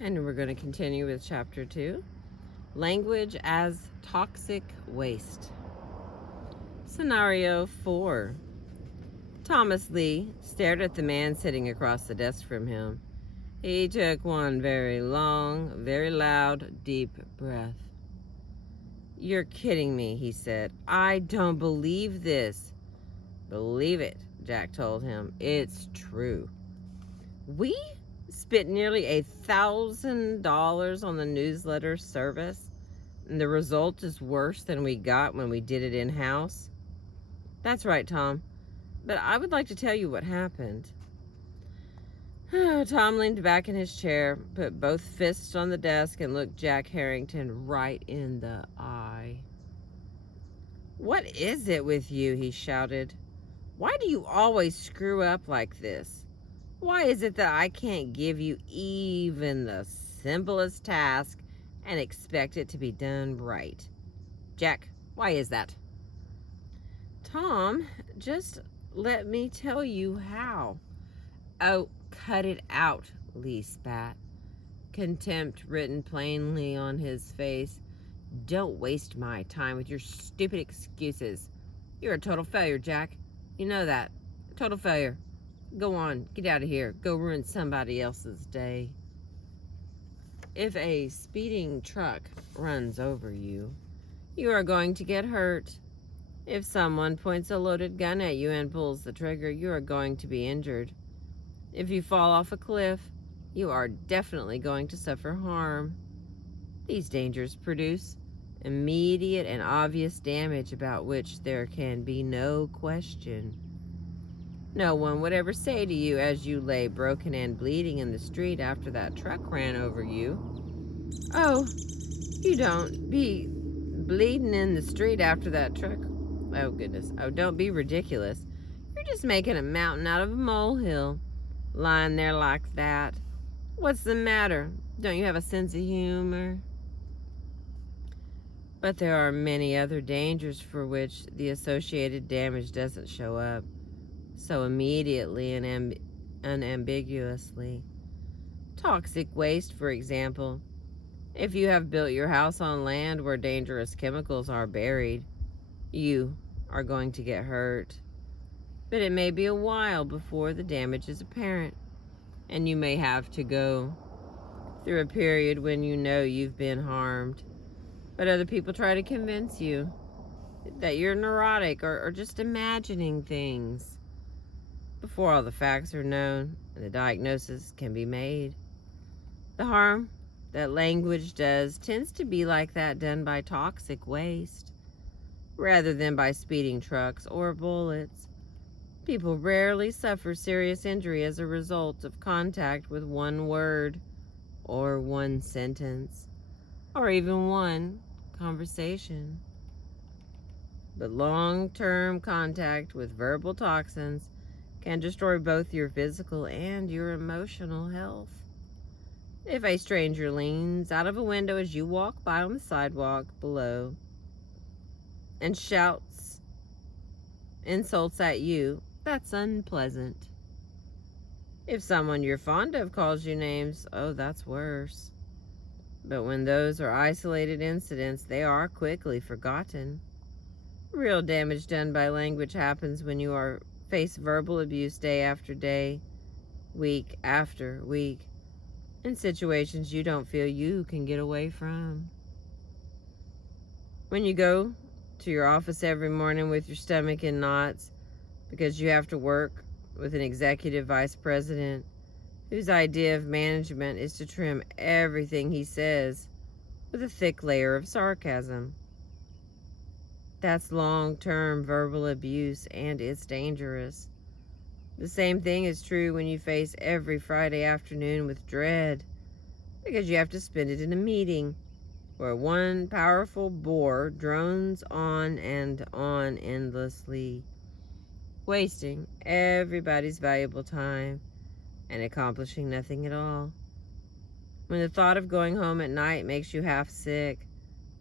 And we're going to continue with chapter 2, language as toxic waste. Scenario 4. Thomas Lee stared at the man sitting across the desk from him. He took one very long, very loud, deep breath. "You're kidding me," he said. "I don't believe this." "Believe it," Jack told him. "It's true. We spent nearly $1,000 on the newsletter service, and the result is worse than we got when we did it in-house." "That's right, Tom. But I would like to tell you what happened." Tom leaned back in his chair, put both fists on the desk, and looked Jack Harrington right in the eye. "What is it with you?" he shouted. "Why do you always screw up like this? Why is it that I can't give you even the simplest task and expect it to be done right? Jack, why is that?" "Tom, just let me tell you how." "Oh, cut it out," Lee spat, contempt written plainly on his face. "Don't waste my time with your stupid excuses. You're a total failure, Jack. You know that. Total failure. Go on, get out of here. Go ruin somebody else's day." If a speeding truck runs over you, you are going to get hurt. If someone points a loaded gun at you and pulls the trigger, you are going to be injured. If you fall off a cliff, you are definitely going to suffer harm. These dangers produce immediate and obvious damage about which there can be no question. No one would ever say to you as you lay broken and bleeding in the street after that truck ran over you, "Oh, you don't be bleeding in the street after that truck. Oh, goodness. Oh, don't be ridiculous. You're just making a mountain out of a molehill, lying there like that. What's the matter? Don't you have a sense of humor?" But there are many other dangers for which the associated damage doesn't show up so immediately and unambiguously. Toxic waste, for example. If you have built your house on land where dangerous chemicals are buried, you are going to get hurt. But it may be a while before the damage is apparent, and you may have to go through a period when you know you've been harmed. But other people try to convince you that you're neurotic or just imagining things before all the facts are known and the diagnosis can be made. The harm that language does tends to be like that done by toxic waste, rather than by speeding trucks or bullets. People rarely suffer serious injury as a result of contact with one word, or one sentence, or even one conversation. But long-term contact with verbal toxins can destroy both your physical and your emotional health. If a stranger leans out of a window as you walk by on the sidewalk below and shouts insults at you, that's unpleasant. If someone you're fond of calls you names, oh, that's worse. But when those are isolated incidents, they are quickly forgotten. Real damage done by language happens when you face verbal abuse day after day, week after week, in situations you don't feel you can get away from. When you go to your office every morning with your stomach in knots because you have to work with an executive vice president whose idea of management is to trim everything he says with a thick layer of sarcasm. That's long-term verbal abuse, and it's dangerous. The same thing is true when you face every Friday afternoon with dread because you have to spend it in a meeting where one powerful bore drones on and on endlessly, wasting everybody's valuable time and accomplishing nothing at all. When the thought of going home at night makes you half sick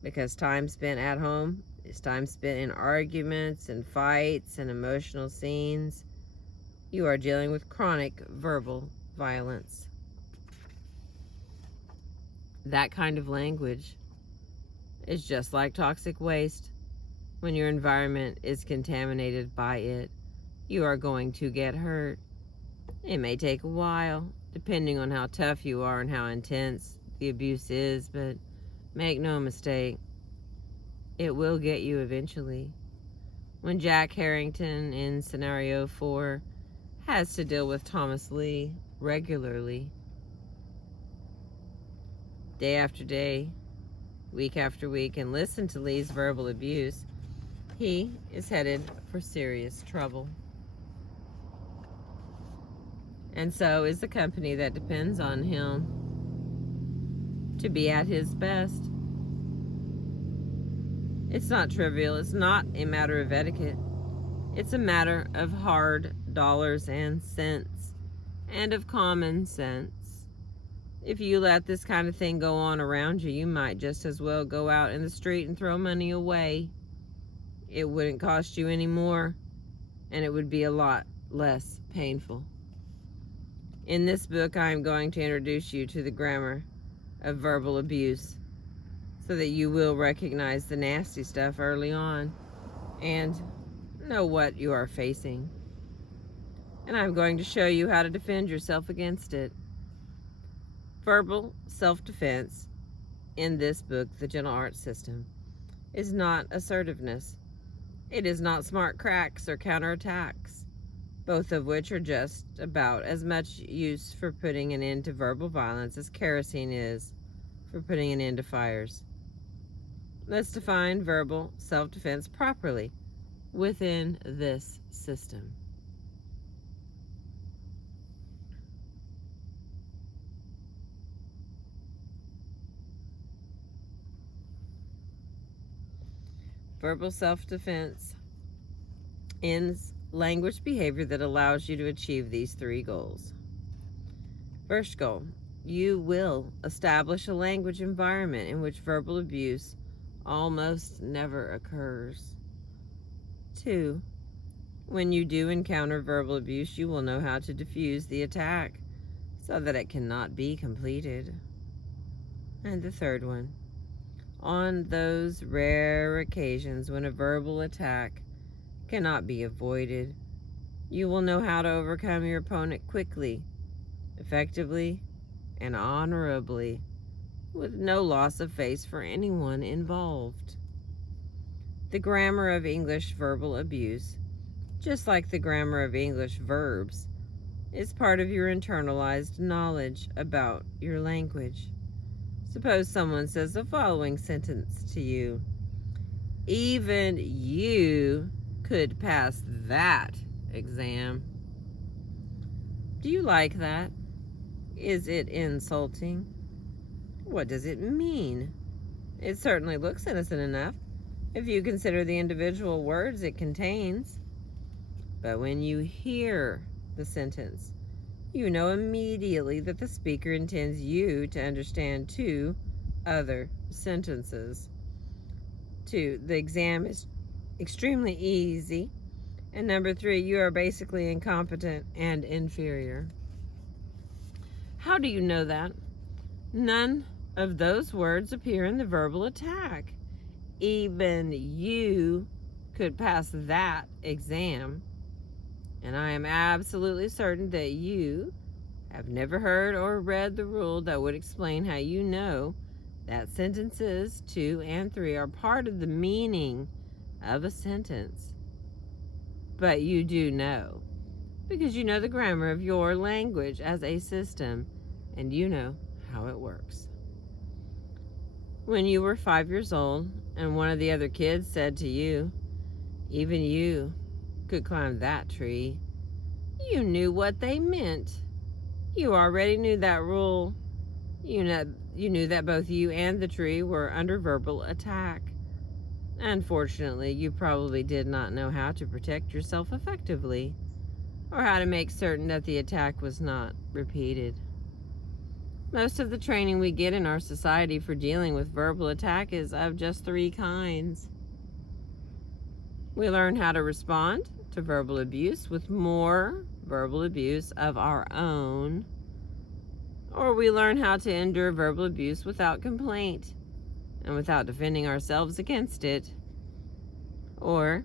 because time spent at home is time spent in arguments and fights and emotional scenes, you are dealing with chronic verbal violence. That kind of language is just like toxic waste. When your environment is contaminated by it, you are going to get hurt. It may take a while, depending on how tough you are and how intense the abuse is, but make no mistake, it will get you eventually. When Jack Harrington in Scenario 4 has to deal with Thomas Lee regularly, day after day, week after week, and listen to Lee's verbal abuse, he is headed for serious trouble. And so is the company that depends on him to be at his best. It's not trivial. It's not a matter of etiquette. It's a matter of hard dollars and cents, and of common sense. If you let this kind of thing go on around you, you might just as well go out in the street and throw money away. It wouldn't cost you any more, and it would be a lot less painful. In this book, I am going to introduce you to the grammar of verbal abuse so that you will recognize the nasty stuff early on and know what you are facing. And I'm going to show you how to defend yourself against it. Verbal self-defense in this book, The Gentle Art System, is not assertiveness. It is not smart cracks or counterattacks, both of which are just about as much use for putting an end to verbal violence as kerosene is for putting an end to fires. Let's define verbal self-defense properly within this system. Verbal self-defense ends language behavior that allows you to achieve these three goals. First goal, you will establish a language environment in which verbal abuse almost never occurs. 2, when you do encounter verbal abuse, you will know how to defuse the attack so that it cannot be completed. And the third one, on those rare occasions when a verbal attack cannot be avoided, you will know how to overcome your opponent quickly, effectively, and honorably, with no loss of face for anyone involved. The grammar of English verbal abuse, just like the grammar of English verbs, is part of your internalized knowledge about your language. Suppose someone says the following sentence to you: even you could pass that exam. Do you like that? Is it insulting? What does it mean? It certainly looks innocent enough if you consider the individual words it contains. But when you hear the sentence, you know immediately that the speaker intends you to understand 2 other sentences. 2, the exam is extremely easy. And number 3, you are basically incompetent and inferior. How do you know that? None of those words appear in the verbal attack. Even you could pass that exam. And I am absolutely certain that you have never heard or read the rule that would explain how you know that sentences 2 and 3 are part of the meaning of a sentence. But you do know, because you know the grammar of your language as a system, and you know how it works. When you were 5 years old and one of the other kids said to you, even you could climb that tree, you knew what they meant. You already knew that rule. You knew that both you and the tree were under verbal attack. Unfortunately, you probably did not know how to protect yourself effectively, or how to make certain that the attack was not repeated. Most of the training we get in our society for dealing with verbal attack is of just 3 kinds. We learn how to respond to verbal abuse with more verbal abuse of our own. or we learn how to endure verbal abuse without complaint and without defending ourselves against it, or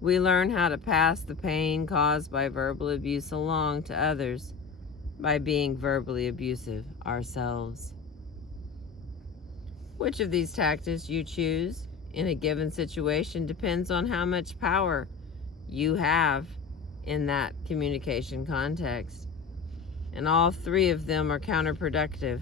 we learn how to pass the pain caused by verbal abuse along to others by being verbally abusive ourselves. Which of these tactics you choose in a given situation depends on how much power you have in that communication context. And all three of them are counterproductive.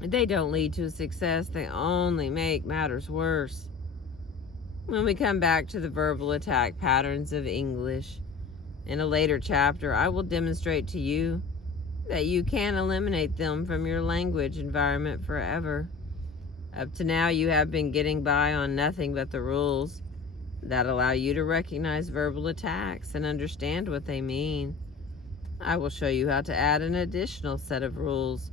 They don't lead to success, they only make matters worse. When we come back to the verbal attack patterns of English, in a later chapter, I will demonstrate to you that you can eliminate them from your language environment forever. Up to now, you have been getting by on nothing but the rules that allow you to recognize verbal attacks and understand what they mean. I will show you how to add an additional set of rules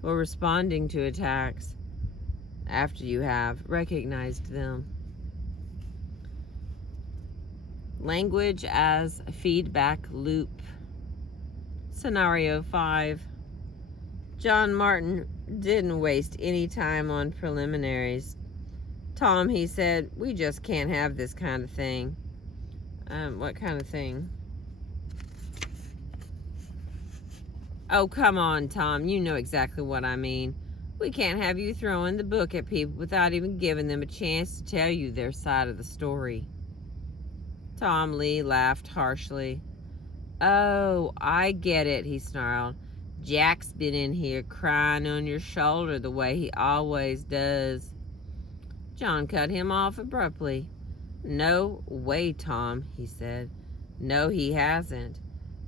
for responding to attacks after you have recognized them. Language as a feedback loop. Scenario 5. John Martin didn't waste any time on preliminaries. Tom, he said, we just can't have this kind of thing. What kind of thing? Oh, come on, Tom. You know exactly what I mean. We can't have you throwing the book at people without even giving them a chance to tell you their side of the story. Tom Lee laughed harshly. Oh, I get it, he snarled. Jack's been in here crying on your shoulder the way he always does. John cut him off abruptly. No way, Tom, he said. No, he hasn't.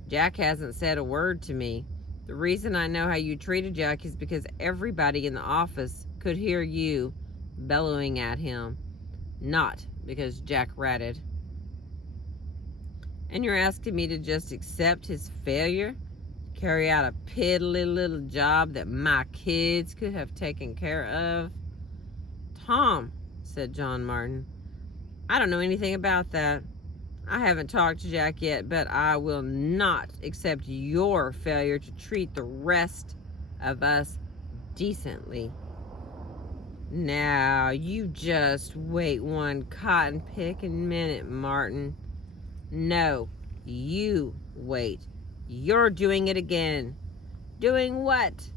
Jack hasn't said a word to me. The reason I know how you treated Jack is because everybody in the office could hear you bellowing at him, not because Jack ratted. And you're asking me to just accept his failure, carry out a piddly little job that my kids could have taken care of? Tom, said John Martin, I don't know anything about that. I haven't talked to Jack yet, but I will not accept your failure to treat the rest of us decently. Now, you just wait one cotton-picking minute, Martin. No, you wait. You're doing it again. Doing what?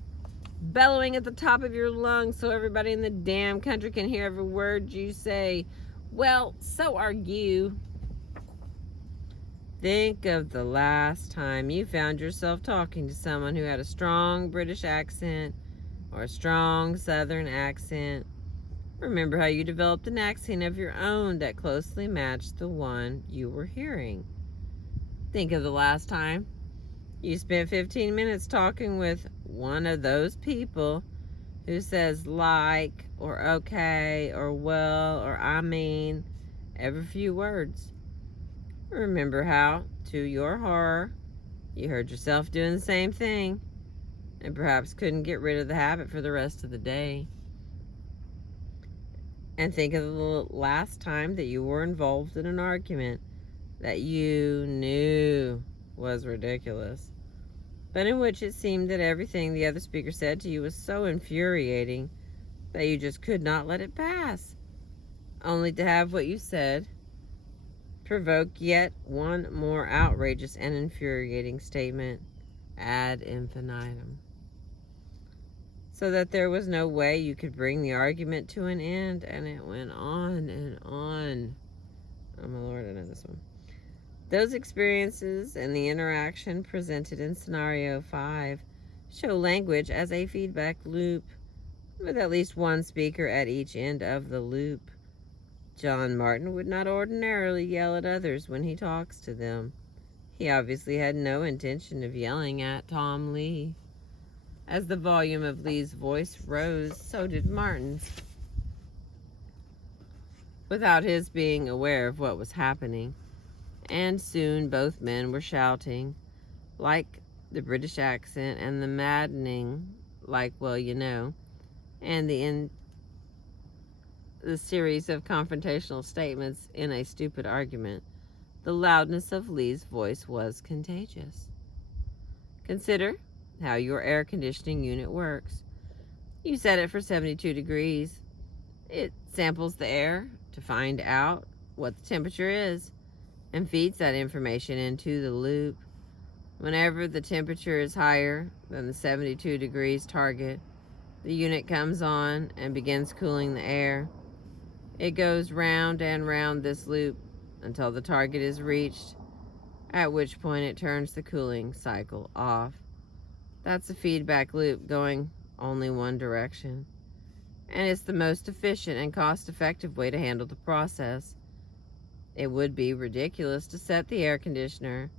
Bellowing at the top of your lungs so everybody in the damn country can hear every word you say. Well, so are you. Think of the last time you found yourself talking to someone who had a strong British accent or a strong Southern accent. Remember how you developed an accent of your own that closely matched the one you were hearing. Think of the last time you spent 15 minutes talking with one of those people who says like or okay or well or I mean every few words. Remember how, to your horror, you heard yourself doing the same thing and perhaps couldn't get rid of the habit for the rest of the day. And think of the last time that you were involved in an argument that you knew was ridiculous, but in which it seemed that everything the other speaker said to you was so infuriating that you just could not let it pass, only to have what you said provoke yet one more outrageous and infuriating statement ad infinitum, so that there was no way you could bring the argument to an end, and it went on and on. Oh my Lord, I know this one. Those experiences and the interaction presented in scenario 5 show language as a feedback loop, with at least one speaker at each end of the loop. John Martin would not ordinarily yell at others when he talks to them. He obviously had no intention of yelling at Tom Lee. As the volume of Lee's voice rose, so did Martin's, without his being aware of what was happening. And soon both men were shouting, like the British accent and the maddening, like, well, you know, and the series of confrontational statements in a stupid argument. The loudness of Lee's voice was contagious. Consider how your air conditioning unit works. You set it for 72 degrees. It samples the air to find out what the temperature is and feeds that information into the loop. Whenever the temperature is higher than the 72 degrees target, the unit comes on and begins cooling the air. It goes round and round this loop until the target is reached, at which point it turns the cooling cycle off. That's a feedback loop going only one direction. And it's the most efficient and cost-effective way to handle the process. It would be ridiculous to set the air conditioner